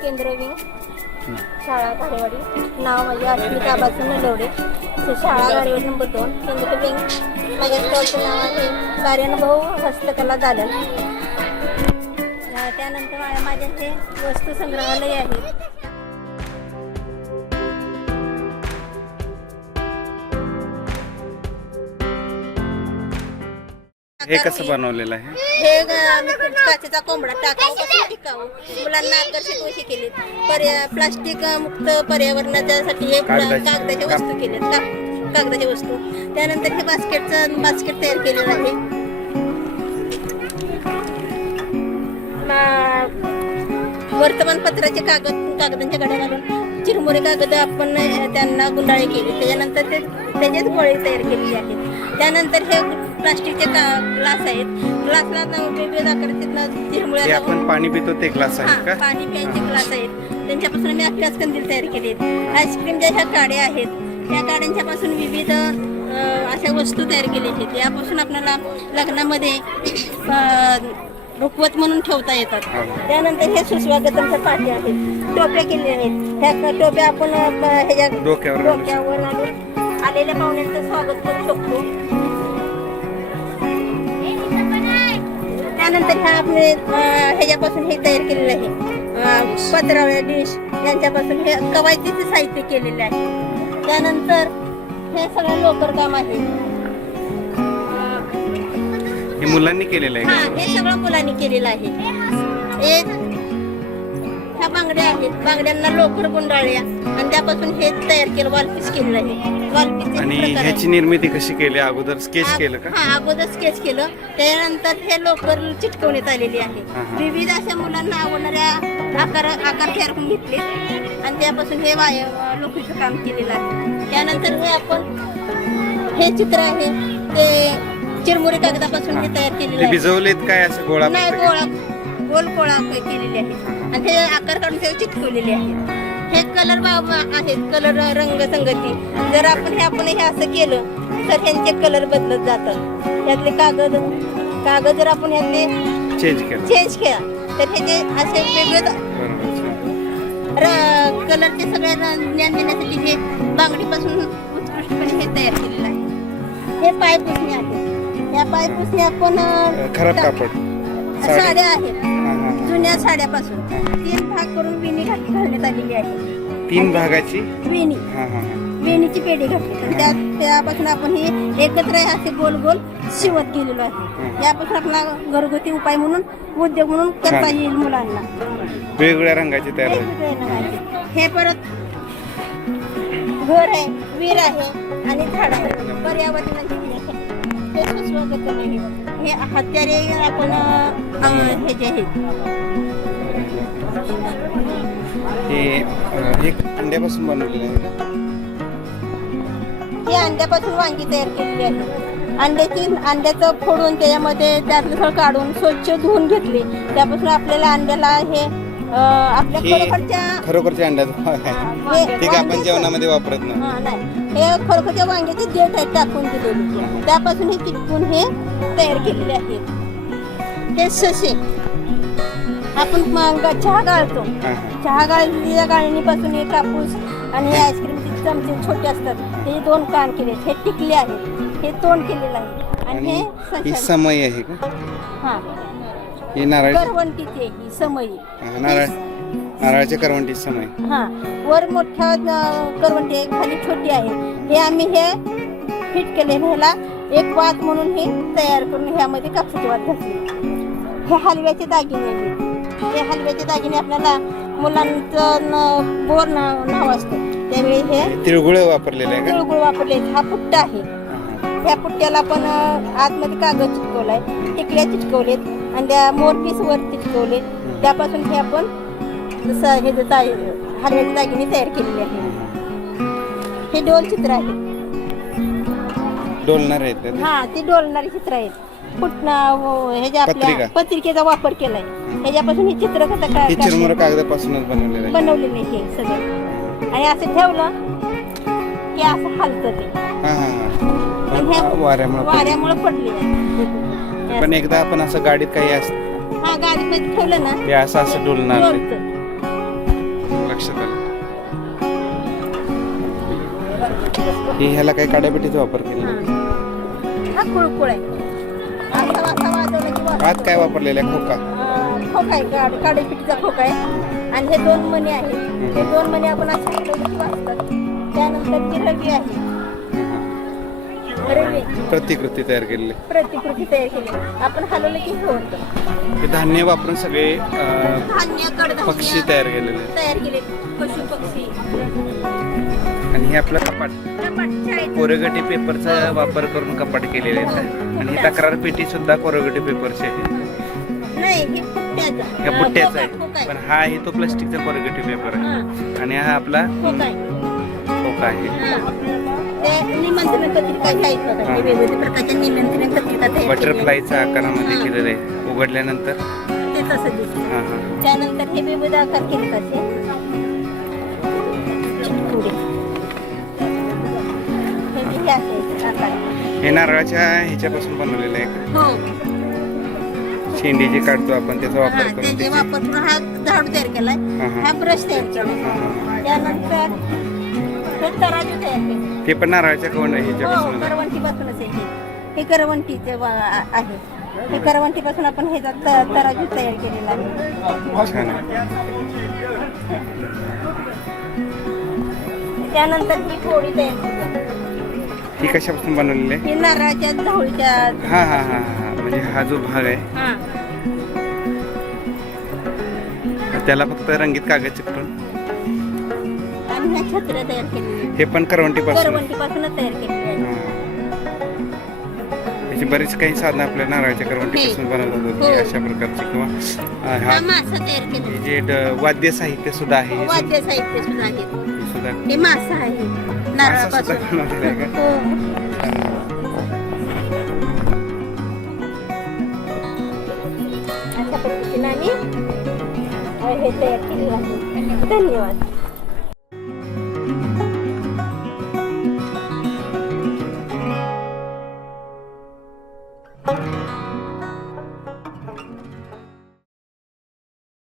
नमस्कार केंद्र विंग शाळा घारेवाडी नाव माझे अस्मिता आबाचं नलवडे शाळा घारेवाडी नंबर दोन केंद्र विंग माझ्या स्टॉलचं नाव आहे कार्यानुभव हस्तकला दालन. त्यानंतर मा- माझ्या हे वस्तू संग्रहालय आहे. हे कसं बनवलेलं आहे? हे आम्ही काचेचा कोंबडा टाकाऊ टिकाऊ मुलांना आकर्षित वशी केली पर्या प्लास्टिक मुक्त पर्यावरणासाठी हे कागदाचे- कागदाच्या वस्तू केलेत. का- कागदाच्या वस्तू. त्यानंतर हे बास्केटचं बास्केट तयार केलेलं आहे. मा- वर्तमानपत्राचे कागद कागदांच्या गड्या घालून चिरमुरे कागद आपण त्यांना गुंडाळी केली. त्याच्यानंतर ते त्याचेच गोळे तयार केलेले आहेत. त्यानंतर हे प्लास्टिकचे ग्लास आहेत. ग्लासला वेगवेगळ्या हे आपण पाणी पितो ते ग्लास आहेत का? पाणी प्यायचे ग्लास आहेत. त्यांच्यापासून मी अख्ख्याच कंदील तयार केले आहेत आईस्क्रीमच्या ह्या काड्या आहेत त्या काड्यांच्या पासून विविध अशा वस्तू तयार केल्या आहेत यापासून आपल्याला लग्नामध्ये रुखवत म्हणून ठेवता येतात. हा. त्यानंतर हे सुस्वागतांच्या पाठी आहेत टोप्या केलेल्या आहेत. ह्या टोप्या आपण ह्याच्या डोक्यावर आलेल्या पाहुण्यांचं स्वागत करू शकतो. त्यानंतर ह्या आपले ह्याच्यापासून हे तयार केलेलं आहे पत्रावळ्या डिश यांच्यापासून हे कवायतीचे साहित्य केलेले आहे त्यानंतर हे सगळं लोकर काम आहे हे मुलांनी केलेलं आहे हा हे सगळं मुलांनी केलेलं आहे हे ह्या बांगड्या आहेत. बांगड्यांना लोकर गुंडाळल्या आणि त्यापासून हे तयार केलं वालपीस केलेलं आहे. आणि ह्याची निर्मिती कशी केली? अगोदर स्केच केलं का? हा अगोदर स्केच केलं. त्यानंतर हे लोकर चिटकवण्यात आलेली आहे. हा, हा. विविध अशा मुलांना आवडणाऱ्या आकार आकार तयार करून घेतले. आणि त्यापासून हे वाय लोकरीचं काम केलेलं आहे. त्यानंतर हे आपण हे चित्र आहे. ते चिरमुरे कागदापासून हे तयार केलेलं ते आहे. भिजवलेत काय असं गोळा नाही गोळा गोल गोळा केलेले आहेत. आणि हे आकार काढून ते चिटकवलेले आहेत. हे कलर आहेत कलर रंग संगती. जर आपण हे आपण हे असं केलं तर ह्यांचे कलर बदलत जातात. यातले कागद कागद जर आपण यातले चेंज केलं. चेंज केला तर ह्याचे असे वेगळे कलरचे सगळे ज्ञान देण्यासाठी हे बांगडीपासून उत्कृष्टपणे हे तयार केलेलं आहे. हे पायपुसणे आहेत या पायपुसणे आपण खराब कापड. साडी. साड्या आहेत. हा, हा, हा. जुन्या साड्यापासून. तीन भाग करून विणी घातली घालण्यात आलेली आहे. तीन भागाची? विणी. हा हा हा. वेणीची पेढी घातली. तर त्या त्यापासून आपण हे एकत्र असे गोल गोल शिवत गेलेलो आहे. यापासून आपला घरगुती उपाय म्हणून उद्योग म्हणून करता छान. येईल मुलांना. वेगवेगळ्या रंगाची तयार. झाली वेगवेगळे रंग आहेत. हे परत घर आहे विहीर आहे आणि झाड आहे. पर्यावरणाचे हे सुस्वागत आहे. हे हत्यारे आपण अं, हे जे आहेत. हे अं, हे अंड्यापासून बनवलेलं आहे. का ही अंड्यापासून वांगी तयार केलेली आहे. अंड्याची अंड्याचं फोडून त्याच्यामध्ये त्यातलं सगळं काढून स्वच्छ धुवून घेतले. त्यापासून आपल्याला अंड्याला हे अं, आपल्या हे खरोखरच्या खरोखरच्या हे आपण वांग्याचं- जेवणामध्ये वापरत नाही. हा, नाही. हे खरोखरच्या वांग्याचे देठ आहेत टाकून दिलेले. त्यापासून हे चिटकून हे तयार केलेले आहेत हे ससे आपण मग चहा गाळतो. चहा गाळलेल्या गाळणीपासून हे कापूस आणि हे आईस्क्रीमचे चमचे छोटे असतात. हे दोन कान केले हे टिकले आहेत. हे तोंड केलेलं आहे. आणि हे. समई आहे का? हा. ही नारळ करवंटीची ही समई. हा, नारळ नारळाच्या करवंटी समई. हा. वर मोठ्या करवंटी खाली छोटी आहे. हे आम्ही हे फिट केले ह्याला. एक वात म्हणून हे तयार करून ह्यामध्ये कापसाची वात घातली. हे हलव्याचे दागिने. हे हलव्याचे दागिने आपल्याला मुलांचं बोर नाव नाव असतं. त्यावेळी हे तिळगुळ वापरलेलं आहे का? तिळगुळ वापरले हा पुट्टा आहे. हा, हा. त्या पुट्ट्याला पण अं, आतमध्ये कागद चिटकवलाय. टिकल्या चिटकवलेत आणि त्या मोरपीस वर चिटकवले त्यापासून हे आपण जसं हे आहे, हलव्याचे दागिने तयार केलेले आहे हे डोल चित्र आहे. डोलणार आहेत का ते? हा ते डोलणारे चित्र आहेत. फुटणं ह्याच्या आपल्या पत्रिका. पत्रिकेचा वापर केलाय. ह्याच्यापासून हे चित्र कसं हे चिरमुर कागदापासूनच बनवलेलं आहे. बनवलेलं हे सगळं. आणि असं ठेवलं की असं हलतं ते. हा हा हा. आणि हे पण वाऱ्यामुळे वाऱ्यामुळे पडले. पण एकदा आपण असं गाडीत काही असतं हा गाडीमध्ये ठेवलं ना ते असं असं डोलणार ते. डोलतं लक्षात आलं. हे ह्याला काही काड्यापेटीचा वापर केला. हा कुळकुळ. आहे काय वापरलेला आहे? खोका. अं, खोका आहे काड काडीपिटीचा खोका आहे. आणि हे दोन मणी आहेत. हे दोन मणी आपण असे वाजतात त्यानंतर ती रवी आहे. रवी. प्रतिकृती तयार केलेली. प्रतिकृती तयार केली. आपण हलवलं की हे होतं हे धान्य वापरून सगळे अं, धान्य कडधान्य पक्षी तयार केलेले आहेत. तयार केले पशु पक्षी. आणि हे आपलं कपाट. कपाट शाळेत कोरेगटी पेपरचा वापर करून कपाट केलेले आहेत. आणि ही तक्रार पेटी सुद्धा कोरेगटी पेपरची आहे. हे ह्या बुट्ट्याचा आहे. पण हा आहे तो प्लास्टिकचा कोरेगटी पेपर आहे. आणि हा आपला खोका आहे. बटरफ्लायच्या आकारामध्ये. केलेलं आहे. उघडल्यानंतर. हा हा त्यानंतर हे विविध आकार केले हे नारळाच्या ह्याच्यापासून बनवलेलं आहे? हो. शेंडी जे काढतो आपण त्याचा वापर हा, करून त्याचे त्याची. वापर करून हा झाडू तयार केलाय. हा, हा. हा ब्रश तयार केला त्यानंतर हे तराजू तयार केले ते पण नारळाच्या कोण हो ह्याच्यापासून. आहे हे. हे करवंटीचे वा- आ- आहे. हे करवंटीपासून आपण हे जा- त- तराजू तयार केलेला आहे. छान आहे. त्यानंतर ही पोळी तयार केली. ही कशापासून बनवलेली आहे? ही नारळाच्या हा हा हा हा म्हणजे हा जो भाग आहे. हा. त्याला फक्त रंगीत कागद चिकटून आणि ह्या छत्र्या तयार केलेल्या हे पण करवंटीपासून? करवंटीपासूनच तयार केलेल्या आहेत. हा. त्याची बरीच काही साधनं आपल्या नारळाच्या करवंटीपासून बनवतात होती. हो. अशा प्रकारची किंवा अं, हा. मासा तयार केलेला जे ड- वाद्य साहित्य सुद्धा आहे. हे वाद्य साहित्य सुद्धा आहे. सुद्धा हे मासा आहे. नारळापासून बनवलेला आहे का? हो अशा पद्धतीने आम्ही हे तयार केलेलं आहे धन्यवाद